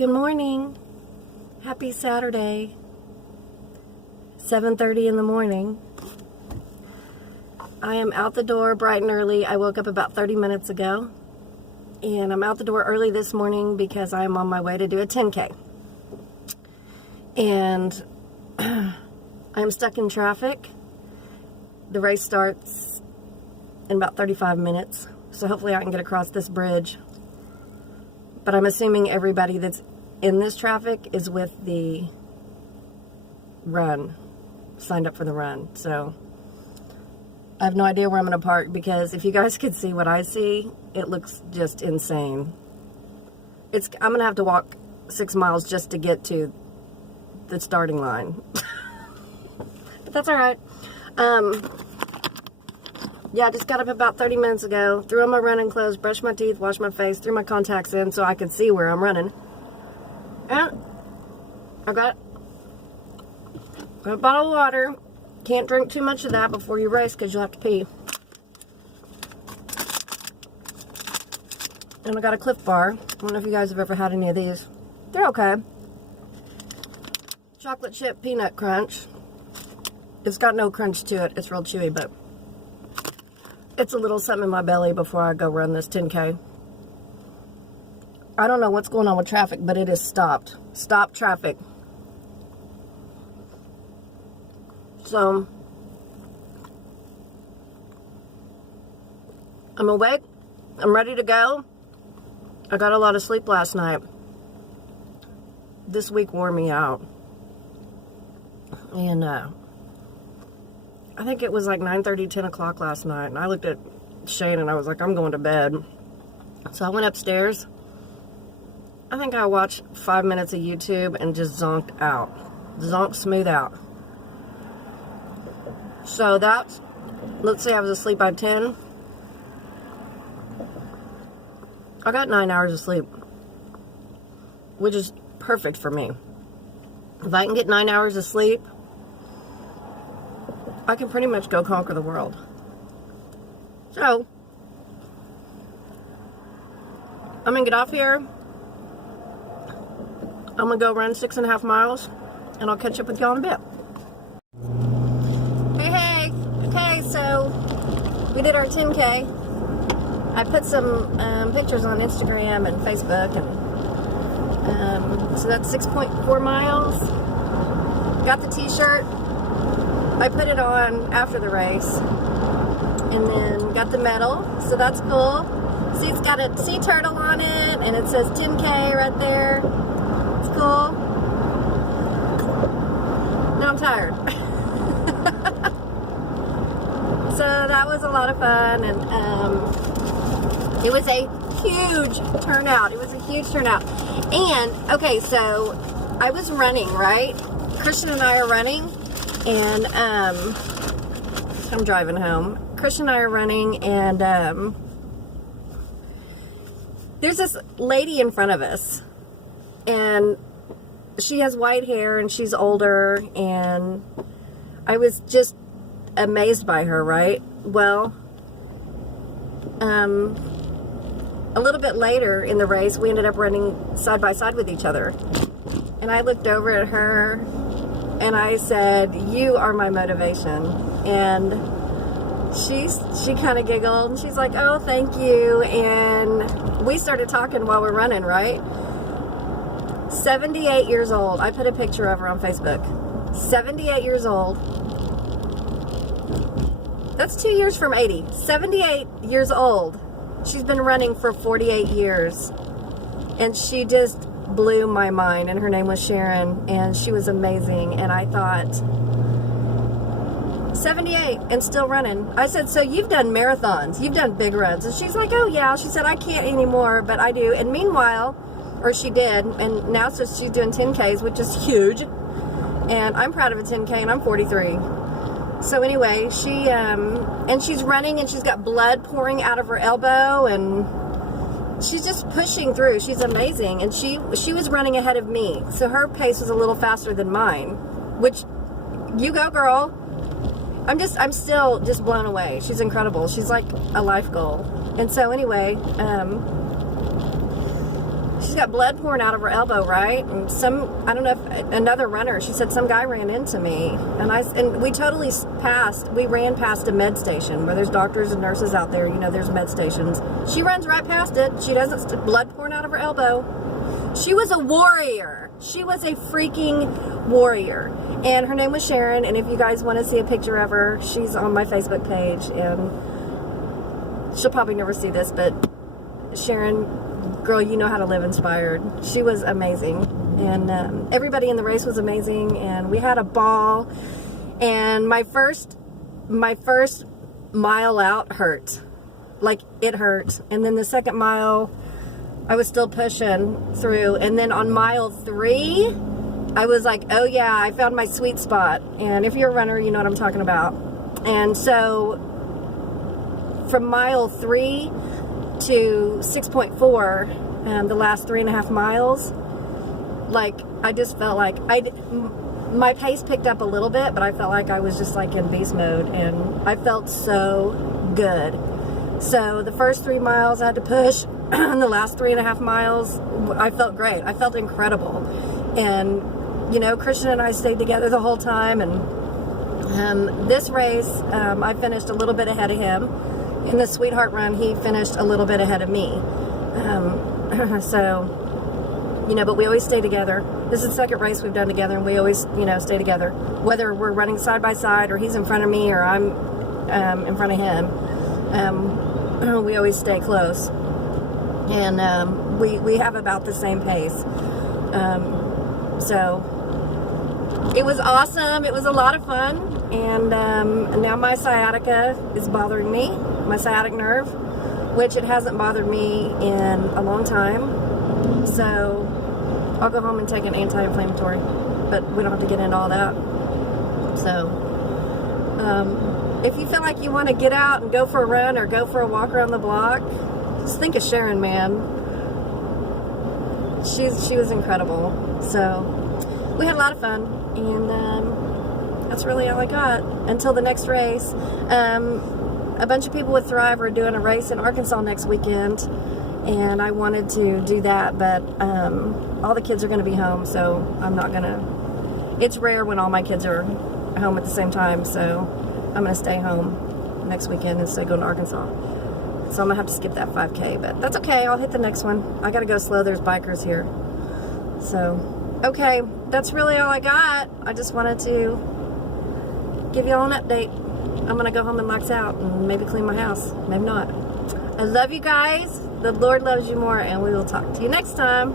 Good morning. Happy Saturday. 7:30 in the morning. I am out the door bright and early. I woke up about 30 minutes ago. And I'm out the door early this morning because I'm on my way to do a 10K. And I'm stuck in traffic. The race starts in about 35 minutes. So hopefully I can get across this bridge. But I'm assuming everybody that's in this traffic is with the run, signed up for the run. So I have no idea where I'm going to park, because if you guys could see what I see, it looks just insane. I'm going to have to walk 6 miles just to get to the starting line. But that's all right. Yeah, I just got up about 30 minutes ago, threw on my running clothes, brushed my teeth, washed my face, threw my contacts in so I could see where I'm running. And I got a bottle of water. Can't drink too much of that before you race because you'll have to pee. And I got a Cliff Bar. I don't know if you guys have ever had any of these. They're okay. Chocolate chip peanut crunch. It's got no crunch to it. It's real chewy, but it's a little something in my belly before I go run this 10K. I don't know what's going on with traffic, but it is stopped. Stop traffic. So, I'm awake. I'm ready to go. I got a lot of sleep last night. This week wore me out. And, I think it was like 9:30, 10 o'clock last night. And I looked at Shane and I was like, I'm going to bed. So I went upstairs. I think I watched 5 minutes of YouTube and just zonked out. Zonked smooth out. So that's, let's say I was asleep by 10. I got 9 hours of sleep, which is perfect for me. If I can get 9 hours of sleep, I can pretty much go conquer the world. So, I'm going to get off here. I'm going to go run 6.5 miles, and I'll catch up with y'all in a bit. Hey. Okay, so we did our 10K. I put some pictures on Instagram and Facebook, and so that's 6.4 miles. Got the t-shirt. I put it on after the race, and then got the medal, so that's cool. See, it's got a sea turtle on it, and it says 10K right there. It's cool. Now I'm tired. So that was a lot of fun, and it was a huge turnout. And, okay, so I was running, right? Christian and I are running. And, I'm driving home. Christian and I are running, and, there's this lady in front of us, and she has white hair, and she's older, and I was just amazed by her, right? Well, a little bit later in the race, we ended up running side by side with each other, and I looked over at her, and I said, you are my motivation. And she kind of giggled, and she's like, oh, thank you. And we started talking while we're running, right? 78 years old. I put a picture of her on Facebook. 78 years old. That's 2 years from 80. 78 years old. She's been running for 48 years. And she just blew my mind, and her name was Sharon, and she was amazing. And I thought, 78 and still running. I said, so you've done marathons, you've done big runs? And she's like, oh yeah. She said, I can't anymore, but I do. And meanwhile, or she did, and now so she's doing 10Ks, which is huge. And I'm proud of a 10K, and I'm 43. So anyway, and she's running, and she's got blood pouring out of her elbow, and she's just pushing through. She's amazing. And she was running ahead of me, so her pace was a little faster than mine, which, you go, girl. I'm still just blown away. She's incredible. She's like a life goal. And so anyway, she's got blood pouring out of her elbow, right? And I don't know if another runner, she said some guy ran into me, and we totally we ran past a med station where there's doctors and nurses out there, there's med stations. She runs right past it. She doesn't, blood pouring out of her elbow. She was a warrior. She was a freaking warrior. And her name was Sharon, and if you guys want to see a picture of her, she's on my Facebook page, and she'll probably never see this, but Sharon, girl, you know how to live inspired. She was amazing, and everybody in the race was amazing, and we had a ball. And my first mile out hurt, like it hurt, and then the second mile I was still pushing through, and then on mile 3 I was like, oh yeah, I found my sweet spot. And if you're a runner, you know what I'm talking about. And so from mile 3 to 6.4, the last 3.5 miles, like I just felt like my pace picked up a little bit, but I felt like I was just like in beast mode, and I felt so good. So the first 3 miles I had to push, and the last 3.5 miles I felt great. I felt incredible. And Christian and I stayed together the whole time, and this race I finished a little bit ahead of him. In the Sweetheart Run, he finished a little bit ahead of me. So, but we always stay together. This is the second race we've done together, and we always, stay together. Whether we're running side by side, or he's in front of me, or I'm in front of him, we always stay close. And we have about the same pace. So, it was awesome. It was a lot of fun. And now my sciatica is bothering me, my sciatic nerve, which it hasn't bothered me in a long time. So I'll go home and take an anti-inflammatory, but we don't have to get into all that. So if you feel like you want to get out and go for a run or go for a walk around the block, just think of Sharon, man. She was incredible. So we had a lot of fun, and that's really all I got until the next race. A bunch of people with Thrive are doing a race in Arkansas next weekend, and I wanted to do that, but all the kids are going to be home, so I'm not going to. It's rare when all my kids are home at the same time, so I'm going to stay home next weekend instead of going to Arkansas. So I'm going to have to skip that 5K, but that's okay. I'll hit the next one. I got to go slow. There's bikers here. So, okay, that's really all I got. I just wanted to give you all an update. I'm going to go home and max out and maybe clean my house. Maybe not. I love you guys. The Lord loves you more, and we will talk to you next time.